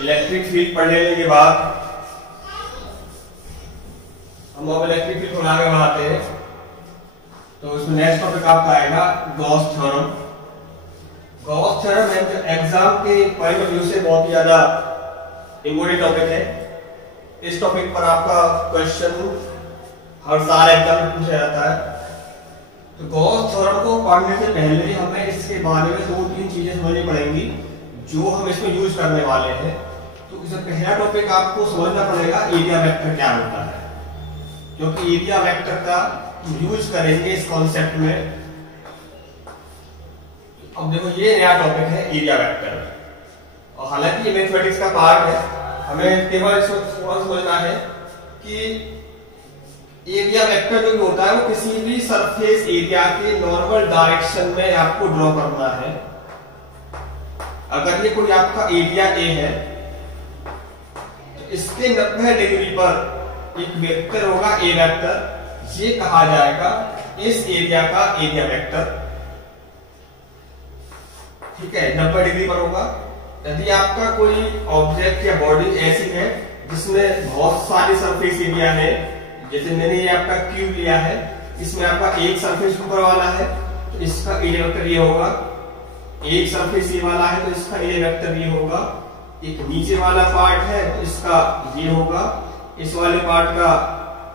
Electric field पढ़ लेने के बाद हम अब इलेक्ट्रिक फील्ड को आगे बढ़ाते हैं। तो इसमें नेक्स्ट टॉपिक आपका आएगा Gauss theorem. Gauss theorem exam के पॉइंट ऑफ व्यू से बहुत ही ज्यादा इंपॉर्टेंट टॉपिक है। इस टॉपिक पर आपका क्वेश्चन हर साल एग्जाम में पूछा जाता है। तो गॉस थ्योरम को पढ़ने से पहले हमें इसके बारे में 2-3 चीजें समझनी पड़ेंगी जो हम इसमें यूज करने वाले हैं। तो इसमें पहला टॉपिक आपको समझना पड़ेगा एरिया वेक्टर क्या होता है, क्योंकि एरिया वेक्टर का यूज करेंगे इस कॉन्सेप्ट में। अब देखो ये नया टॉपिक है एरिया वेक्टर, और हालांकि ये मैथमेटिक्स का पार्ट है, हमें केवल इसको थोड़ा समझना है कि एरिया वेक्टर जो होता है वो किसी भी सरफेस एरिया के नॉर्मल डायरेक्शन में आपको ड्रॉ करना है। अगर ये कोई आपका एरिया ए है तो इसके 90 डिग्री पर एक वेक्टर होगा ए वेक्टर, ये कहा जाएगा इस एरिया का एरिया वेक्टर। ठीक है, 90 डिग्री पर होगा। यदि आपका कोई ऑब्जेक्ट या बॉडी ऐसी है जिसमें बहुत सारी सरफेस एरिया है, जैसे मैंने ये आपका क्यूब लिया है, इसमें आपका एक सरफेस ऊपर वाला है तो इसका एरिया वेक्टर ये होगा, एक सरफेस ये वाला है तो इसका एरिया वेक्टर ये होगा, एक नीचे वाला पार्ट है तो इसका ये होगा, इस वाले पार्ट का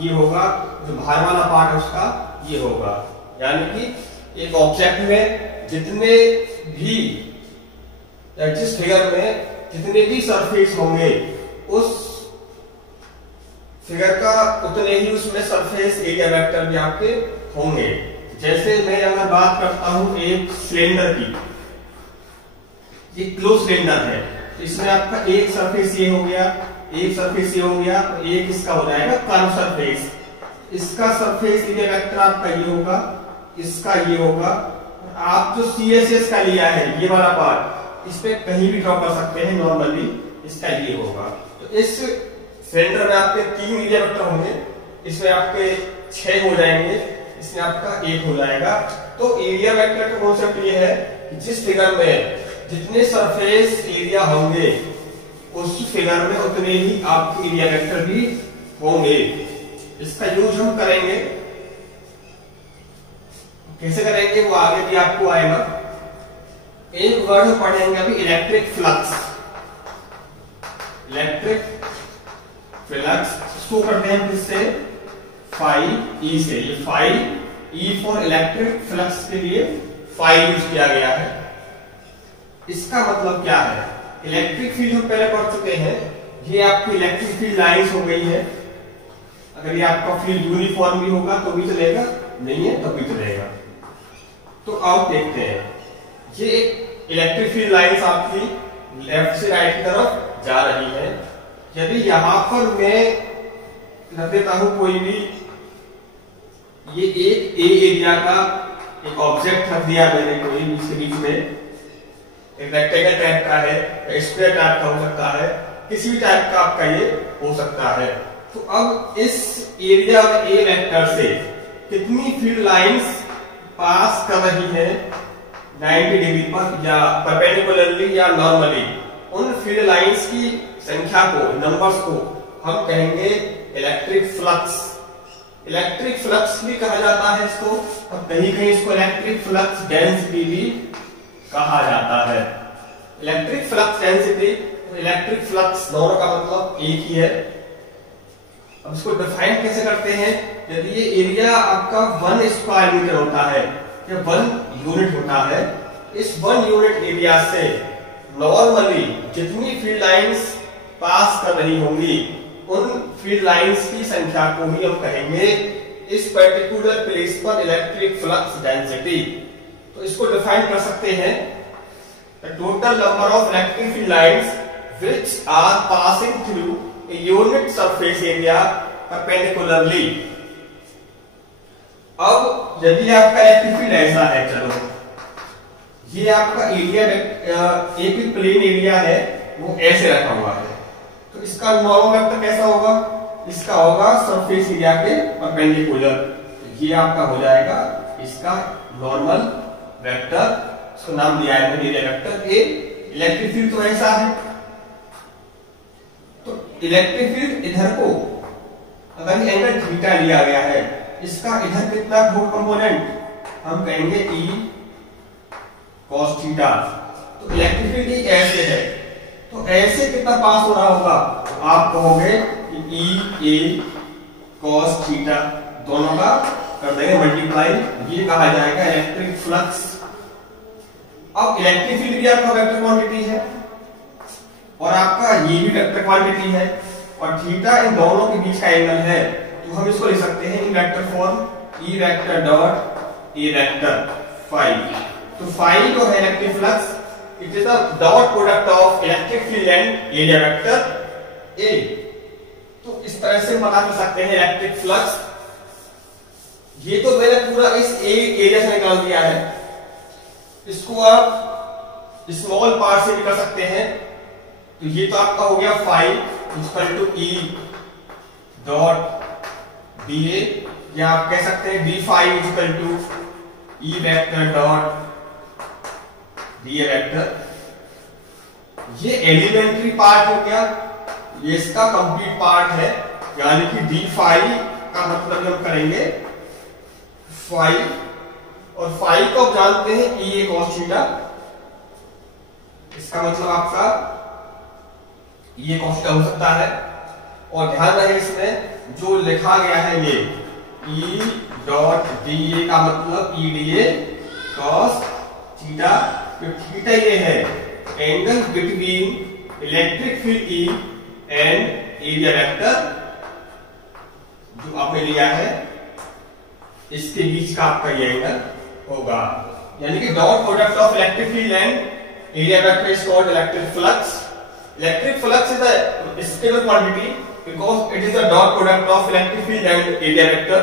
ये होगा, जो बाहर वाला पार्ट है उसका ये होगा। यानी कि एक ऑब्जेक्ट में जितने भी जिस फिगर में जितने भी सरफेस होंगे उस फिगर का उतने ही उसमें सरफेस एरिया वेक्टर भी आपके होंगे। जैसे मैं अगर बात करता हूं एक सिलेंडर की, ये क्लोज सिलेंडर है तो इसमें आपका एक सरफेस ये हो गया, एक सरफेस ये हो गया, एक इसका हो जाएगा कर्व सरफेस। इसका सरफेस एरिया वेक्टर आपका ये होगा, इसका ये होगा। आप जो CSS का लिया है ये वाला पार्ट, इस पे कहीं भी ड्रॉ कर सकते हैं नॉर्मली, इसका ये होगा। तो इस सिलेंडर में आपके 3 एरिया वेक्टर होंगे, इसमें आपके 6 हो जाएंगे, इसमें आपका 1 हो जाएगा। तो एरिया वेक्टर का कॉन्सेप्ट ये है कि जिस फिगर में जितने सरफेस एरिया होंगे उस फिगर में उतने ही आपके एरिया वेक्टर भी होंगे। इसका यूज हम करेंगे, कैसे करेंगे वो आगे भी आपको आएगा। एक वर्ड पढ़ेंगे अभी इलेक्ट्रिक फ्लक्स। इलेक्ट्रिक फ्लक्स इसको करते हैं किससे, फाई ई से। ये phi E for electric flux के लिए फाई यूज किया गया है। इसका मतलब क्या है, इलेक्ट्रिक फील्ड हम पहले पढ़ चुके हैं, ये आपकी इलेक्ट्रिक फील्ड लाइंस हो गई है। अगर ये आपका फील्ड यूनिफॉर्म भी होगा तो भी चलेगा, नहीं है तो भी चलेगा। तो अब देखते हैं, ये इलेक्ट्रिक फील्ड लाइंस आपकी लेफ्ट से राइट की तरफ जा रही है। यदि यहां पर मैं रख देता हूं कोई भी, ये एक ए एरिया का एक ऑब्जेक्ट रख दिया मैंने कोई इसके बीच में, एक रेक्टेंगल टाइप का है, स्क्वायर टाइप का हो सकता है, किसी भी टाइप का आपका ये हो सकता है। तो अब इस एरिया में ए वेक्टर से कितनी फील्ड लाइंस पास कर रही है 90 डिग्री पर या परपेंडिकुलरली या नॉर्मली, उन फील्ड लाइंस की संख्या को, नंबर्स को हम कहेंगे इलेक्ट्रिक फ्लक्स। इलेक्ट्रिक फ्लक्स भी कहा जाता है इसको, और कहीं कहीं इसको इलेक्ट्रिक फ्लक्स डेंसिटी भी कहा जाता है। Electric flux density, electric flux दोनों का मतलब एक ही है। अब इसको डिफाइन कैसे करते हैं, यदि ये एरिया आपका 1 स्क्वायर मीटर होता है या 1 यूनिट होता है, इस 1 यूनिट एरिया से नॉर्मली जितनी फील्ड लाइंस पास कर रही होंगी उन फील्ड लाइंस की संख्या को ही हम कहेंगे इस पर्टिकुलर प्लेस पर इलेक्ट्रिक फ्लक्स डेंसिटी। तो इसको डिफाइन कर सकते हैं, the total number of electric field lines which are passing through a unit surface area perpendicularly. अब यदि आपका इलेक्ट्रिक फील्ड ऐसा है, चलो ये आपका एरिया एक प्लेन एरिया है वो ऐसे रखा हुआ है, तो इसका नॉर्मल वेक्टर कैसा होगा, इसका होगा सरफेस एरिया के परपेंडिकुलर। ये आपका हो जाएगा इसका नॉर्मल वेक्टर, इसको नाम दिया है एरिया वेक्टर ए। इलेक्ट्रिक फील्ड तो ऐसा है, इलेक्ट्रिक फील्ड इधर को अगर एंगल थीटा लिया गया है, इसका इधर कितना कंपोनेंट हम कहेंगे ई cos थीटा। तो इलेक्ट्रिक फील्ड ऐसे है, तो ऐसे कितना पास हो रहा होगा, आप कहोगे कि ई ए cos थीटा, दोनों का कर देंगे मल्टीप्लाई, ये कहा जाएगा इलेक्ट्रिक फ्लक्स। अब इलेक्ट्रिक फील्ड भी आपका वेक्टर क्वांटिटी है और आपका ये भी वेक्टर क्वांटिटी है, और थीटा इन दोनों के बीच का एंगल है, तो हम इसको लिख सकते हैं in vector form, E vector dot A vector phi. तो फाई जो है electric flux, it is the dot product of electric field and area vector A. तो इस तरह से पता कर सकते हैं इलेक्ट्रिक फ्लक्स। ये तो मैंने पूरा इस एरिया से निकाल दिया है, इसको आप स्मॉल पार्ट से भी कर सकते हैं। तो ये तो आपका हो गया phi equal to E dot d A, या आप कह सकते हैं d phi equal to E vector dot d A vector. ये एलिमेंट्री पार्ट हो गया, ये इसका कंप्लीट पार्ट है, यानी कि डी फाई का मतलब हम करेंगे फाई, और फाई को आप जानते हैं ई ए cos थीटा, इसका मतलब आपका ये cos थीटा हो सकता है। और ध्यान रहे इसमें जो लिखा गया है ये ई डॉट डी ए का मतलब E D A cos theta, तो थीटा ये है angle between electric field E and area vector जो आपने लिया है, इसके बीच का आपका ये एंगल होगा, यानी कि dot product of electric field and area vector is called electric flux. Electric flux is the scalar quantity because it is the dot product of electric field and area vector.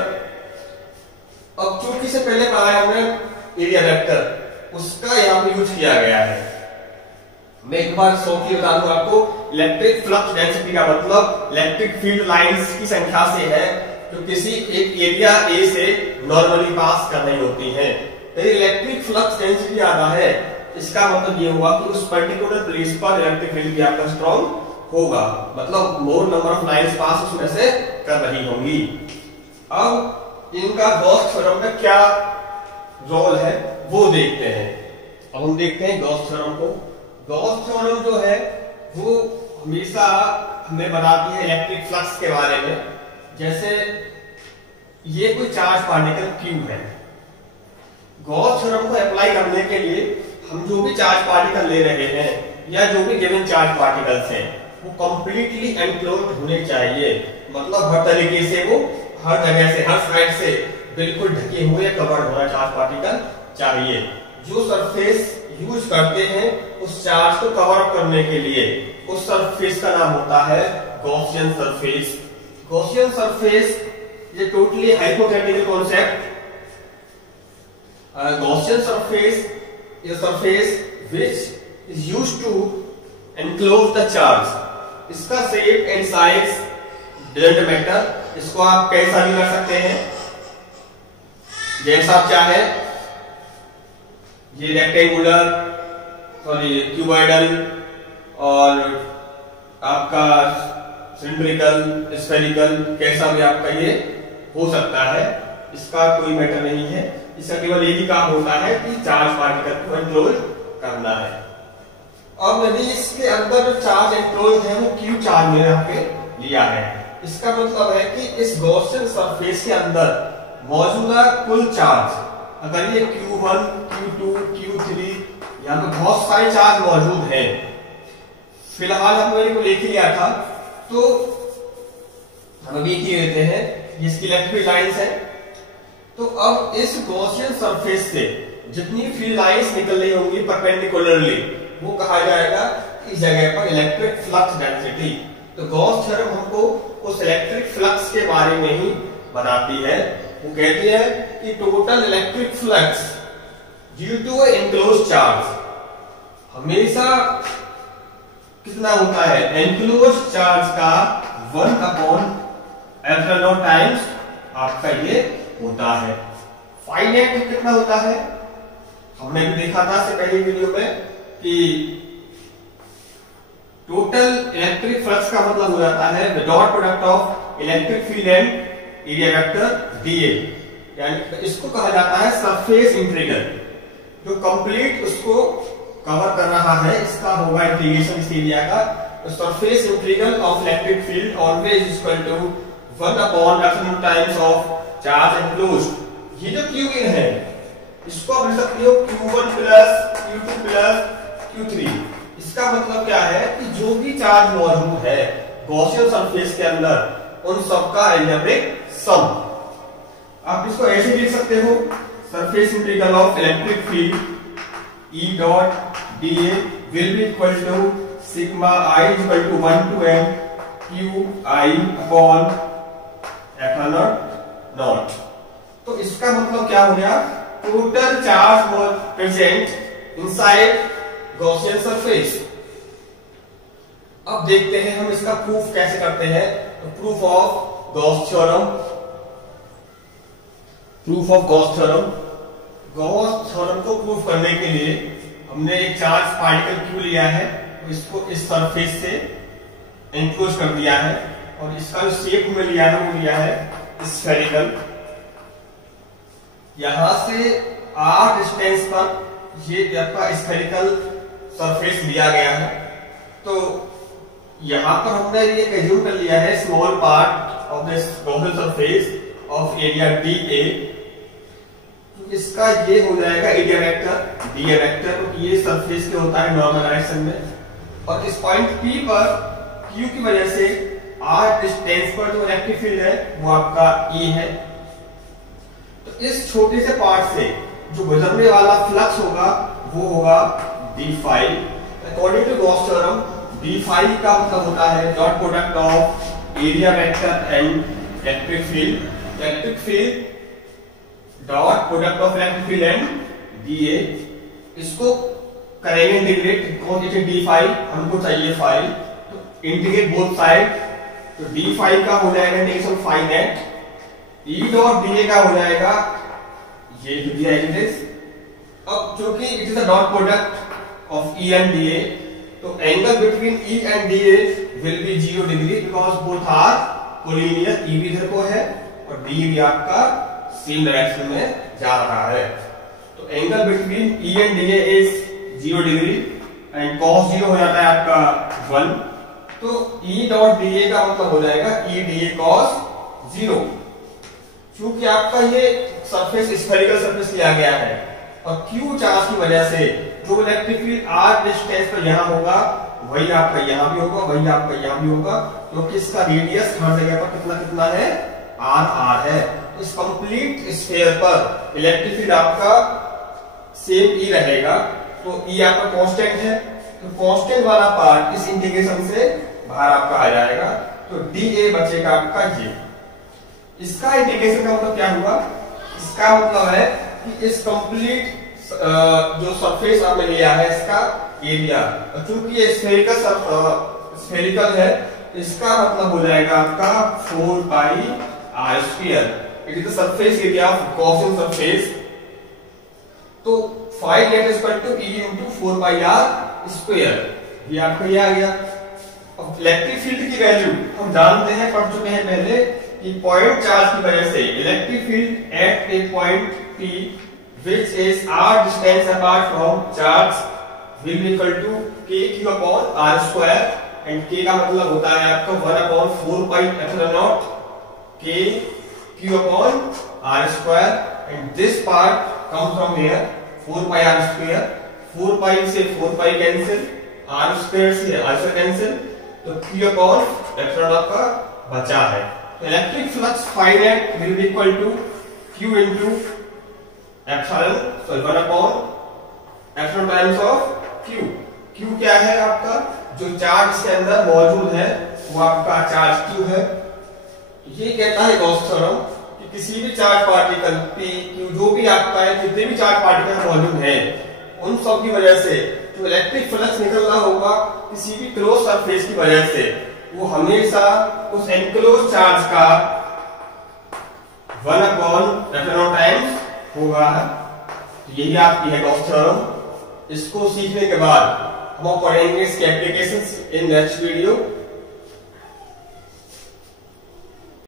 अब चूंकि से पहले कहा है हमने एरिया वेक्टर, उसका यहां पे यूज किया गया है। मैं एक बार शॉर्टली बता दूं आपको, इलेक्ट्रिक फ्लक्स डेंसिटी का मतलब इलेक्ट्रिक फील्ड लाइंस की संख्या से है जो किसी एक एरिया ए से नॉर्मली पास कर रही होती है। यदि इलेक्ट्रिक फ्लक्स डेंसिटी ज्यादा है, इसका मतलब ये हुआ कि उस पर्टिकुलर प्लेस पर इलेक्ट्रिक फील्ड भी आपका स्ट्रॉन्ग होगा, मतलब मोर नंबर ऑफ लाइंस पास उसमें से कर रही होंगी। अब इनका गॉस थ्योरम में क्या रोल है वो देखते हैं। अब हम देखते हैं गॉस थ्योरम को। गॉस थ्योरम जो है वो हमेशा हमें बताती है इलेक्ट्रिक फ्लक्स के बारे में। जैसे ये कोई चार्ज पार्टिकल क्यू है, गॉस थ्योरम को अप्लाई करने के लिए हम जो भी चार्ज पार्टिकल ले रहे हैं या जो भी गिवन चार्ज पार्टिकल्स हैं वो कंप्लीटली एनक्लोज्ड होने चाहिए, मतलब हर तरीके से वो हर जगह से हर साइड से बिल्कुल ढके हुए कवर्ड होना चार्ज पार्टिकल चाहिए। जो सरफेस यूज करते हैं उस चार्ज को कवर अप करने के लिए, उस सरफेस का नाम होता है गॉसियन सरफेस। गॉसियन सरफेस ये totally hypothetical concept. Gaussian surface is a surface which is used to enclose the charge. इसका shape and size doesn't matter, इसको आप कैसा भी कर सकते हैं जैसा आप चाहे। ये रेक्टेंगुलर, सॉरी क्यूबॉइडल, और आपका सिलिंड्रिकल, स्फेरिकल, कैसा भी आपका ये हो सकता है, इसका कोई मैटर नहीं है। इसका केवल एक ही काम होता है कि चार्ज पार्टिकल को एनक्लोज करना है। अब यदि इसके अंदर जो चार्ज एनक्लोज है वो क्यू चार्ज मैंने यहाँ पे लिया है, इसका मतलब है कि इस गॉसियन सरफेस के अंदर मौजूदा कुल चार्ज, अगर ये Q1, Q2, Q3, यहाँ पे बहुत सारे चार्ज मौजूद हैं। फिलहाल हम मैंने को लिख लिया था, तो हम अभी लिख लेते हैं, इसकी इलेक्ट्रिक लाइंस है। तो अब इस गॉसियन सरफेस से जितनी फील्ड लाइंस निकल रही होंगी परपेंडिकुलरली, वो कहा जाएगा इस जगह पर इलेक्ट्रिक फ्लक्स डेंसिटी। तो गॉस थ्योरम हमको उस इलेक्ट्रिक फ्लक्स के बारे में ही बताती है। वो कहती है कि total electric flux due to enclosed charge हमेशा कितना होता है, एनक्लोज्ड चार्ज का 1/ε0 टाइम्स आपका ये होता है। फाइनाइट कितना होता है, हमने भी देखा था से पहले वीडियो में कि टोटल इलेक्ट्रिक फ्लक्स का मतलब हो जाता है the dot product of electric field and area vector DA, यानी इसको कहा जाता है सरफेस इंटीग्रल। जो कंप्लीट उसको कवर कर रहा है इसका होगा इंटीग्रेशन इस एरिया का। तो surface integral of electric field always equal to 1/एप्सिलॉन टाइम्स ऑफ चार्ज एनक्लोज्ड। ये जो q इन है इसको आप लिख सकते हो q1 plus q2 plus q3। इसका मतलब क्या है कि जो भी चार्ज मौजूद है गॉसियन सरफेस के अंदर उन सब का एलजेब्रिक सम। आप इसको ऐसे लिख सकते हो surface integral of electric field E dot dA will be equal to sigma I equal to 1 to n QI upon epsilon naught. तो इसका मतलब क्या हो गया, total charge present inside Gaussian surface. अब देखते हैं हम इसका प्रूफ कैसे करते हैं। तो proof of Gauss theorem, proof of Gauss theorem. Gauss theorem को प्रूफ करने के लिए हमने एक चार्ज पार्टिकल क्यू लिया है, इसको इस सरफेस से एनक्लोज कर दिया है और इसका जो शेप में लिया है वो लिया है स्फेरिकल। यहां से r डिस्टेंस पर ये आपका स्फेरिकल सरफेस दिया गया है। तो यहां पर हमने ये एज्यूम कर लिया है small part of this Gaussian surface of area dA। तो इसका ये हो जाएगा एरिया वेक्टर dA वेक्टर, तो ये सरफेस के होता है नॉर्मल डायरेक्शन में। और इस पॉइंट P पर Q की वजह से r डिस्टेंस पर जो इलेक्ट्रिक फील्ड है वो आपका E है। तो इस छोटे से पार्ट से जो गुजरने वाला फ्लक्स होगा वो होगा d phi। According to Gauss theorem d phi का मतलब होता है dot product of area vector and electric field. Electric field dot product of electric field and dA। इसको करेंगे इंटीग्रेट, कौन सी d phi हमको चाहिए phi, तो इंटीग्रेट बोथ साइड। तो d phi का हो जाएगा integration phi net, E dot dA का हो जाएगा ये दिया है। अब चूंकि it is the dot product of E and dA, तो angle between E and dA will be 0 degree because both are collinear. E भी इधर को है और D भी आपका सेम डायरेक्शन में जा रहा है। तो angle between E and dA is 0 degree and cos 0 हो जाता है आपका 1। तो E डॉट dA का मतलब हो जाएगा E dA cos 0। क्योंकि आपका ये सरफेस स्फेरिकल सरफेस लिया गया है और Q चार्ज की वजह से जो इलेक्ट्रिक फील्ड r डिस्टेंस पर यहाँ होगा वही आपका यहाँ भी होगा, वही आपका यहाँ भी होगा, क्योंकि इसका रेडियस हर जगह पर कितना कितना है r है। इस कंप्लीट स्फीयर पर इलेक्ट्रिक फील्ड आपका सेम E रहेगा। तो E आपका कांस्टेंट है, तो कांस्टेंट वाला पार्ट इस इंटीग्रेशन से बाहर आपका आ जाएगा। तो dA बचेगा आपका ये। इसका इंटीग्रेशन का मतलब क्या हुआ, इसका मतलब है कि इस कंप्लीट जो सरफेस आपने लिया है इसका एरिया, चूंकि ये स्फेरिकल है, इसका मतलब हो जाएगा आपका 4 pi r square. It is the surface area of Gaussian surface. तो phi net is equal to E into 4 pi r square. ये आपका ये आ गया। अब इलेक्ट्रिक फील्ड की वैल्यू हम जानते हैं, पढ़ चुके हैं पहले कि पॉइंट चार्ज की वजह से electric field at A point P which is r distance apart from charge will be equal to k q upon r square and k का मतलब होता है आपका 1 upon 4 pi epsilon naught k q upon r square and this part comes from here 4 pi r square। 4 pi से 4 pi cancel, r square से r square cancel, तो q upon epsilon naught का बचा है। Electric flux phi net will be equal to q into epsilon, so 1 upon epsilon times of q। q क्या है आपका, जो चार्ज के अंदर मौजूद है वो आपका चार्ज q है। ये कहता है गॉस थ्योरम कि किसी भी चार्ज पार्टिकल p q जो भी आपका है, जितने भी चार्ज पार्टिकल मौजूद हैं उन सब की वजह से जो इलेक्ट्रिक फ्लक्स निकल रहा होगा किसी भी क्लोज सरफेस की वजह से, वो हमेशा उस एनक्लोज चार्ज का 1 अपॉन एप्सिलॉन टाइम्स होगा। तो यही आपकी है गॉस थ्योरम। इसको सीखने के बाद हम पढ़ेंगे इसके एप्लीकेशंस इन नेक्स्ट वीडियो।